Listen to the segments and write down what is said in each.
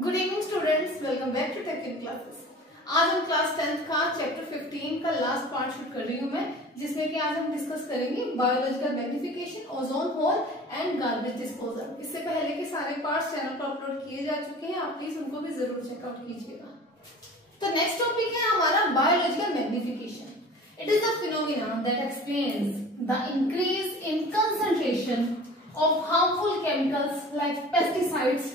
Good evening students, welcome back to tech in classes. आज हम class 10th का chapter 15 का लास्ट पार्ट शूट कर रही हूँ मैं, जिसमें कि आज हम डिस्कस करेंगे biological magnification, ozone hole and garbage disposal. इससे पहले के सारे पार्ट्स चैनल पर अपलोड किए जा चुके हैं, आप प्लीज उनको भी जरूर चेकआउट कीजिएगा। तो नेक्स्ट टॉपिक है हमारा biological magnification. It is a phenomena that explains the increase in concentration of harmful chemicals like pesticides,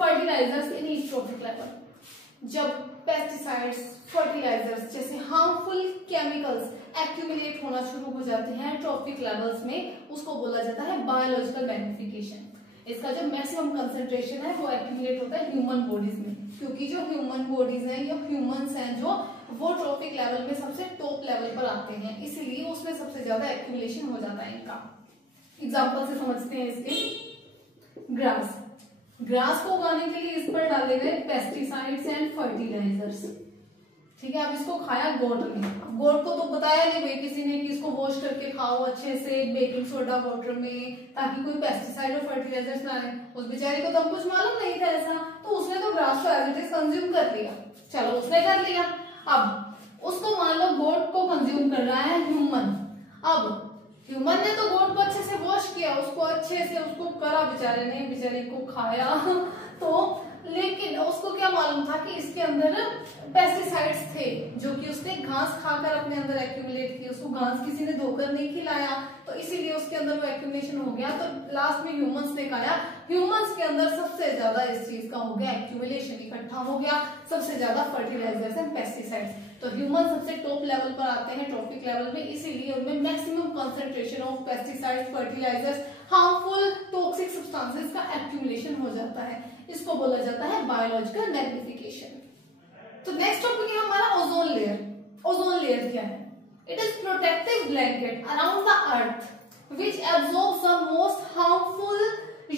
fertilisers in each trophic level. जब पेस्टिसाइड्स, फर्टिलाइजर्स जैसे हार्मफुल केमिकल्स एक्यूमुलेट होना शुरू हो जाते हैं ट्रॉपिक लेवल्स में, उसको बोला जाता है बायोलॉजिकल मैग्निफिकेशन। इसका जो मैक्सिमम कंसंट्रेशन है वो एक्यूमुलेट होता है ह्यूमन बॉडीज में, क्योंकि जो ह्यूमन बॉडीज हैं या ह्यूमंस हैं जो वो ट्रॉपिक लेवल में सबसे टॉप लेवल पर आते हैं, इसीलिए उसमें सबसे ज्यादा एक्यूमुलेशन हो जाता है इनका। एग्जाम्पल से समझते हैं इसके। ग्रास को उगाने के लिए इस पर डाले गए पेस्टिसाइड्स एंड फर्टिलाइजर्स। ठीक है, अब इसको खाया गोट ने। गोट को तो बताया नहीं भाई किसी ने कि इसको वॉश करके खाओ अच्छे से बेकिंग सोडा वाटर में, ताकि कोई पेस्टिसाइड और फर्टिलाइजर्स ना आए। उस बेचारी को तो अब कुछ मालूम नहीं था ऐसा, तो उसने तो ग्रास को एज इट इज कंज्यूम कर लिया। चलो उसने कर लिया, अब उसको मान लो गोट को कंज्यूम कर रहा है ह्यूमन। अब ह्यूमन ने तो गोट को अच्छे से वॉश किया, उसको अच्छे से उसको करा, बेचारे को खाया तो लेकिन उसको क्या मालूम था कि इसके अंदर पेस्टिसाइड्स थे, जो कि उसने घास खाकर अपने अंदर एक्यूमुलेट किया। उसको घास किसी ने धोकर नहीं खिलाया, तो इसीलिए उसके अंदर वो एक्यूमुलेशन हो गया। तो लास्ट में ह्यूमंस ने खाया, ह्यूमंस के अंदर सबसे ज्यादा इस चीज का हो गया एक्यूमुलेशन, इकट्ठा हो गया सबसे ज्यादा फर्टिलाइजर्स एंड पेस्टिसाइड्स। तो ह्यूमन सबसे टॉप लेवल पर आते हैं ट्रॉपिक लेवल में, इसीलिए उनमें maximum concentration of pesticides, fertilisers, harmful toxic substances का एक्यूमुलेशन हो जाता है। इसको बोला जाता है बायोलॉजिकल मैग्निफिकेशन। तो नेक्स्ट टॉपिक है हमारा ओजोन लेयर। ओजोन लेयर क्या है? It is protective blanket around the earth which absorbs the most harmful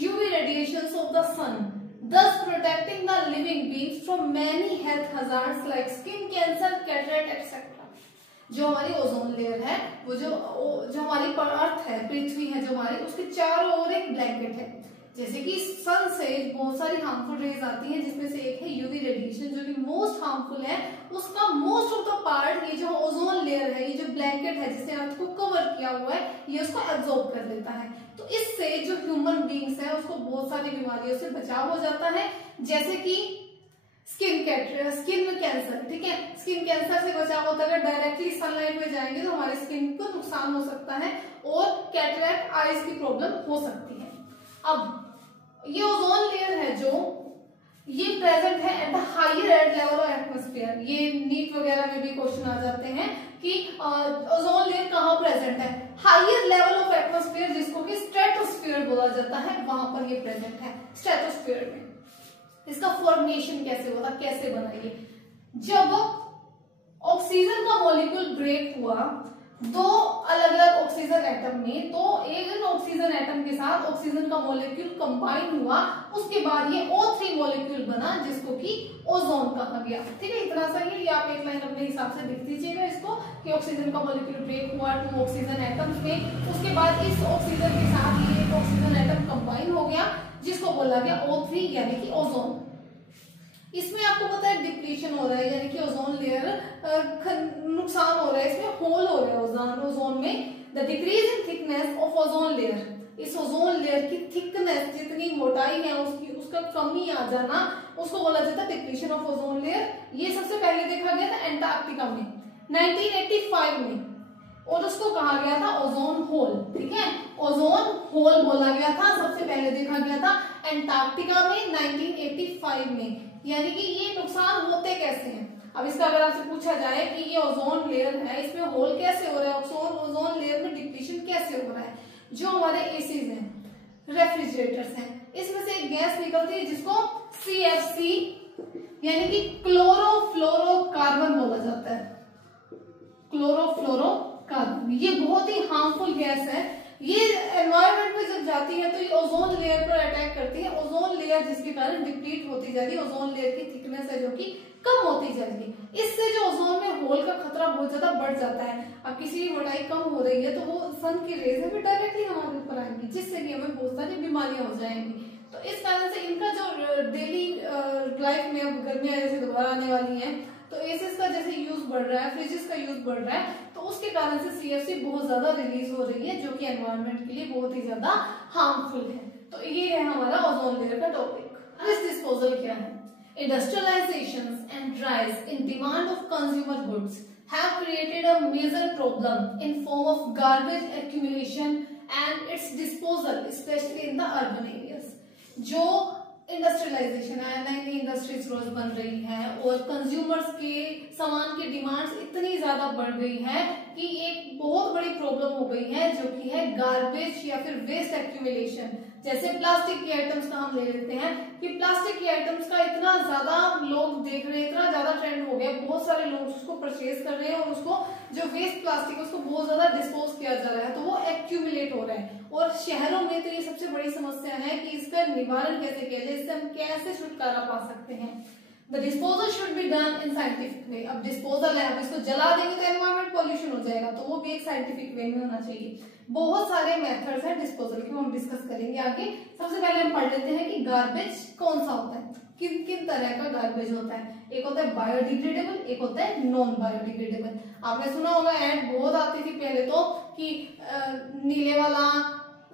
UV radiations of the sun, thus protecting the living beings from many health hazards like skin cancer, cataract etc. जो हमारी ozone layer है, वो जो हमारी अर्थ है, पृथ्वी है जो हमारी, उसके चारों ओर एक ब्लैंकेट है। जैसे कि सन से बहुत सारी हार्मफुल रेज आती हैं, जिसमें से एक है यूवी रेडिएशन जो कि मोस्ट हार्मफुल है। उसका मोस्ट ऑफ द पार्ट ये जो ओजोन लेयर है, ये जो ब्लैंकेट है जिसने अर्थ को कवर किया हुआ है, ये उसको एब्जॉर्ब कर लेता है। तो इससे जो ह्यूमन बींग्स है उसको बहुत सारी बीमारियों से बचाव हो जाता है, जैसे कि स्किन कैंसर। ठीक है, स्किन कैंसर से बचाव होता है। अगर डायरेक्टली सनलाइट में जाएंगे तो हमारे स्किन को नुकसान हो सकता है, और कैटरैक्ट आईज की प्रॉब्लम हो सकती है। अब ये ओजोन लेयर है जो ये प्रेजेंट है at the higher level of atmosphere. ये नीट वगैरह में भी क्वेश्चन आ जाते हैं कि ओजोन लेयर कहाँ प्रेजेंट है? हायर लेवल ऑफ एटमॉस्फेयर, जिसको कि स्ट्रेटोस्फीयर बोला जाता है, वहां पर ये प्रेजेंट है स्ट्रेटोस्फीयर में। इसका फॉर्मेशन कैसे होता, कैसे बना? ये जब ऑक्सीजन का मॉलिक्यूल ब्रेक हुआ दो अलग अलग ऑक्सीजन एटम में, तो एक ऑक्सीजन एटम के साथ ऑक्सीजन का मॉलिक्यूल कंबाइन हुआ, उसके बाद ये O3 मॉलिक्यूल बना, जिसको कि ओजोन कहा गया। ठीक है, इतना सा ही आप एक लाइन अपने हिसाब से लिख दीजिएगा इसको कि ऑक्सीजन का मॉलिक्यूल ब्रेक हुआ 2 ऑक्सीजन एटम्स में, उसके बाद इस ऑक्सीजन के साथ ये एक ऑक्सीजन एटम कंबाइन हो गया, जिसको बोला गया O3 यानी कि ओजोन। इसमें आपको पता है डिप्लीशन हो रहा है, यानी कि ओजोन लेयर नुकसान हो रहा है, इसमें होल हो रहा है ओजोन में। The decrease in thickness of ozone layer, इस ओजोन लेयर की थिकनेस, जितनी मोटाई है उसका कमी आ जाना, उसको बोला जाता है डिप्लीशन ऑफ ओजोन लेयर। ये सबसे पहले देखा गया था एंटार्क्टिका में 1985 में, और उसको कहा गया था ओजोन होल। ठीक है, ओजोन होल बोला गया था, सबसे पहले देखा गया था एंटार्क्टिका में 1985 में। यानी कि ये नुकसान होते कैसे हैं? अब इसका अगर आपसे पूछा जाए कि ये ओजोन लेयर है, इसमें होल कैसे हो रहा है, ओजोन लेयर में डिप्लीशन कैसे हो रहा है? जो हमारे एसीज हैं, रेफ्रिजरेटर्स हैं, इसमें से एक गैस निकलती है जिसको CFC यानी कि क्लोरोफ्लोरोकार्बन बोला जाता है। क्लोरोफ्लोरोकार्बन ये बहुत ही हार्मफुल गैस है। ये एनवायरमेंट में जब जाती है तो ये ओजोन लेयर पर अटैक करती है। ओजोन लेयर जिसके कारण डिप्लीट होती जा रही है, ओजोन लेयर की थिकनेस है जो कि कम होती जा रही है। इससे जो ओजोन में होल का खतरा बहुत ज्यादा बढ़ जाता है। अब किसी की मोटाई कम हो रही है तो वो सन की रेज है डायरेक्टली हमारे ऊपर आएंगी, जिससे कि हमें बहुत सारी बीमारियां हो जाएंगी। तो इस कारण से इनका जो डेली वर्क लाइफ में अब गर्मियां जैसे दोबारा आने वाली हैं, तो एसीज का जैसे यूज बढ़ रहा है, फ्रिजेस का यूज बढ़ रहा है, तो उसके कारण से सीएफसी बहुत ज्यादा रिलीज हो रही है, जो कि एनवायरनमेंट के लिए बहुत ही ज्यादा हार्मफुल है। तो ये है हमारा ओजोन लेयर का टॉपिक। वेस्ट डिस्पोजल क्या है? Industrialisation and rise in demand of consumer goods have created a major problem in form of garbage accumulation and its disposal, especially in the urban areas. जो industrialisation है, नई नई industries रोज बन रही है और कंज्यूमर्स के सामान की डिमांड्स इतनी ज्यादा बढ़ गई है कि एक बहुत बड़ी प्रॉब्लम हो गई है, जो कि है गार्बेज या फिर वेस्ट एक्यूमुलेशन। जैसे प्लास्टिक की आइटम्स का हम ले लेते हैं कि प्लास्टिक की आइटम्स का इतना ज्यादा लोग देख रहे हैं, इतना ज्यादा ट्रेंड हो गया, बहुत सारे लोग उसको परचेज कर रहे हैं और उसको जो वेस्ट प्लास्टिक है उसको बहुत ज्यादा डिस्पोज किया जा रहा है, तो वो एक्यूमुलेट हो रहा है। और शहरों में तो ये सबसे बड़ी समस्या है कि इसका निवारण कैसे किया जाए, इससे हम कैसे छुटकारा पा सकते हैं। The disposal should be done in scientific way। अब डिस्पोजल है, अब इसको जला देंगे तो एनवायरमेंट पॉल्यूशन हो जाएगा, तो वो भी एक साइंटिफिक वे में होना चाहिए। बहुत सारे मेथड्स हैं डिस्पोजल के, हम डिस्कस करेंगे आगे। सबसे पहले हम पढ़ लेते हैं कि गार्बेज कौन सा होता है, किन किन तरह का गार्बेज होता है। एक होता है बायोडिग्रेडेबल, एक होता है नॉन बायोडिग्रेडेबल। आपने सुना होगा, ऐड बहुत आती थी पहले तो कि नीले वाला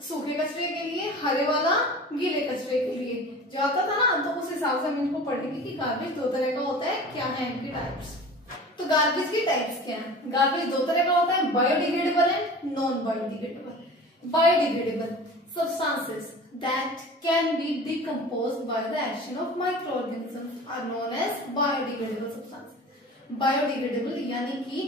सूखे कचरे के लिए, हरे वाला गीले कचरे के लिए जो आता था ना, तो उस हिसाब से हम इनको पढ़ेंगे कि गार्बेज दो तरह का होता है, क्या है इनकी टाइप्स। तो गार्बेज की टाइप्स क्या है? गार्बेज दो तरह का होता है, biodegradable and non biodegradable. Biodegradable substances that can be decomposed by the action of microorganisms are known as biodegradable substances। Biodegradable यानी कि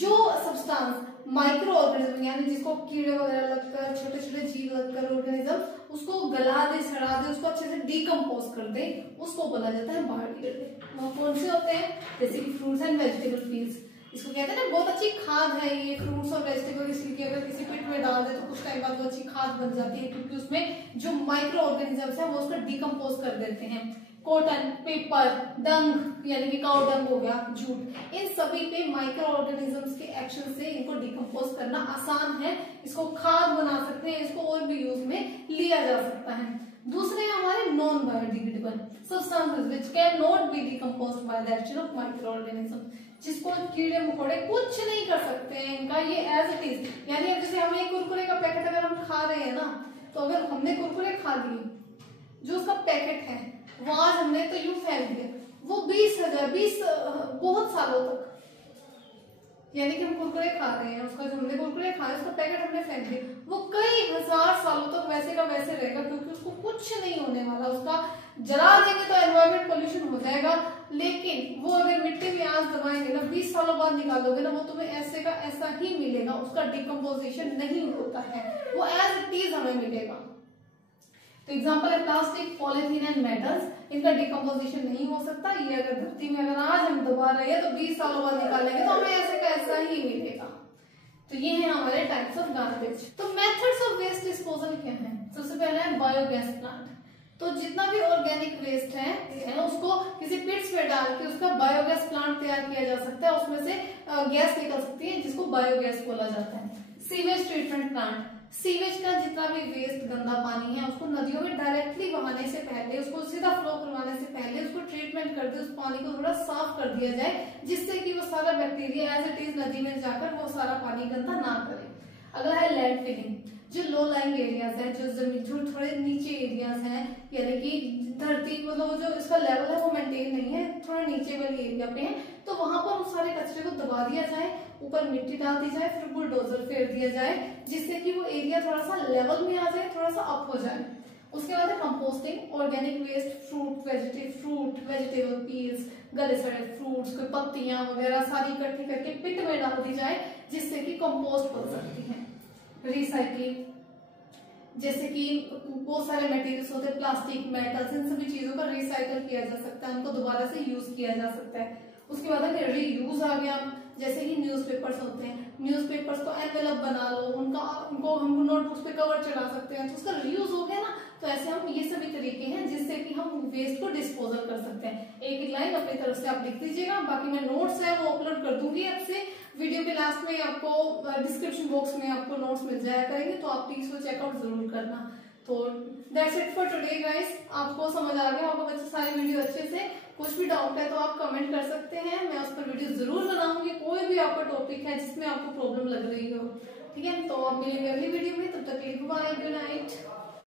जो सब्सटेंस माइक्रो ऑर्गेनिज्म यानी जिसको कीड़े वगैरह लगकर, छोटे छोटे जीव लगकर ऑर्गेनिज्म उसको गला दे, सड़ा दे, उसको अच्छे से डिकम्पोज कर दे, उसको बोला जाता है बायोडिग्रेडेबल। वो कौन से होते हैं? जैसे कि फ्रूट्स एंड वेजिटेबल फीड्स, इसको कहते हैं ना बहुत अच्छी खाद है ये फ्रूट्स और वेजिटेबल, इसलिए अगर किसी पिट में डाल दे तो कुछ टाइम बाद वो अच्छी खाद बन जाती है, क्योंकि उसमें जो माइक्रो ऑर्गेनिजम्स है वो उसको डिकम्पोज कर देते हैं। कॉटन, पेपर, डंग यानी कि काउ डंग हो गया, जूट, इन सभी पे माइक्रो ऑर्गेनिजम्स के एक्शन से इनको डिकम्पोज करना आसान है, इसको खाद बना सकते हैं, इसको और भी यूज में लिया जा सकता है। दूसरे हमारे non biodegradable substances which can not be decomposed by the action of micro organism, जिसको कीड़े मकोड़े कुछ नहीं कर सकते हैं इनका, ये एज इट इज। यानी अब जैसे हमें कुरकुरे का पैकेट अगर हम खा रहे हैं ना, तो अगर हमने कुरकुरे खा लिए, जो उसका पैकेट है वो आज हमने तो यूं फेंक दिया, वो 20 बहुत सालों तक, यानी कि हम कुरकुरे खा रहे हैं, उसका जो हमने कुरकुरे खाए उसका पैकेट हमने फेंक दिया, वो कई हजार सालों तक वैसे का वैसे रहेगा, क्योंकि उसको कुछ नहीं होने वाला। उसका जला देंगे तो एनवायरमेंट पोल्यूशन हो जाएगा, लेकिन वो अगर मिट्टी में आज दबाएंगे ना, 20 सालों बाद निकालोगे ना, वो तुम्हें ऐसे का ऐसा ही मिलेगा, उसका डिकम्पोजिशन नहीं होता है, वो एज इट इज हमें मिलेगा। तो एग्जांपल है प्लास्टिक, पॉलीथीन एंड मेटल्स, इनका डिकम्पोजिशन नहीं हो सकता। ये अगर धरती में अगर आज हम दबा रहे हैं तो 20 सालों बाद निकालेंगे तो हमें ऐसे का ऐसा ही मिलेगा। तो ये है हमारे टाइप्स ऑफ गार्बेज। तो मेथड्स ऑफ वेस्ट डिस्पोजल क्या है? सबसे पहला है बायोगैस प्लांट। तो जितना भी ऑर्गेनिक वेस्ट है उसको किसी पिट्स में डाल के उसका बायोगैस प्लांट तैयार किया जा सकता है, उसमें से गैस निकल सकती है जिसको बायोगैस बोला जाता है। सीवेज ट्रीटमेंट प्लांट, सीवेज का जितना भी वेस्ट गंदा पानी है उसको नदियों में डायरेक्टली बहाने से पहले, उसको सीधा फ्लो करवाने से पहले उसको ट्रीटमेंट कर दे, उस पानी को थोड़ा साफ कर दिया जाए, जिससे कि वो सारा बैक्टीरिया एज इट इज नदी में जाकर वो सारा पानी गंदा ना करे। अगला है लैंड फिलिंग, जो लो लाइंग एरियाज है, जो जमीन जो थोड़े नीचे एरियाज हैं, यानी कि धरती मतलब जो इसका लेवल है वो मेंटेन नहीं है, थोड़ा नीचे वाले एरिया पे है, तो वहां पर उस सारे कचरे को दबा दिया जाए, ऊपर मिट्टी डाल दी जाए, फिर बुलडोजर फेर दिया जाए, जिससे कि वो एरिया थोड़ा सा लेवल में आ जाए, थोड़ा सा अप हो जाए। उसके बाद है composting, organic waste, fruit, vegetable peels, गले सड़े फ्रूट्स, कोई पत्तियां वगैरह सारी इकट्ठी करके पिट में डाल दी जाए, जिससे कि कंपोस्ट बन सकती है। रिसाइकलिंग, जैसे कि बहुत सारे मटेरियल्स होते हैं, प्लास्टिक, मेटल्स, इन सभी चीजों का रिसाइकल किया जा सकता है, उनको दोबारा से यूज किया जा सकता है। उसके बाद है रीयूज आ गया, जैसे कि न्यूज़पेपर्स होते हैं, न्यूज़पेपर्स को एनवेलप बना लो, उनको हम नोटबुक्स पे कवर चढ़ा सकते हैं, तो उसका रीयूज हो गया ना। तो ऐसे हम ये सभी तरीके हैं जिससे कि हम वेस्ट को डिस्पोजल कर सकते हैं। एक लाइन अपनी तरफ से आप लिख दीजिएगा, बाकी मैं नोट्स है वो अपलोड कर दूंगी आपसे वीडियो के लास्ट में, आपको डिस्क्रिप्शन बॉक्स में आपको नोट्स मिल जाया करेंगे, तो आप प्लीज वो चेकआउट जरूर करना। तो that's it for today guys, आपको समझ आ गया होगा बच्चे सारी वीडियो अच्छे से। कुछ भी डाउट है तो आप कमेंट कर सकते हैं, मैं उस पर वीडियो जरूर बनाऊंगी। कोई भी आपका टॉपिक है जिसमें आपको प्रॉब्लम लग रही हो, ठीक है। तो अब मिलेंगे अगली वीडियो में, तब तक के लिए बाय, गुड नाइट।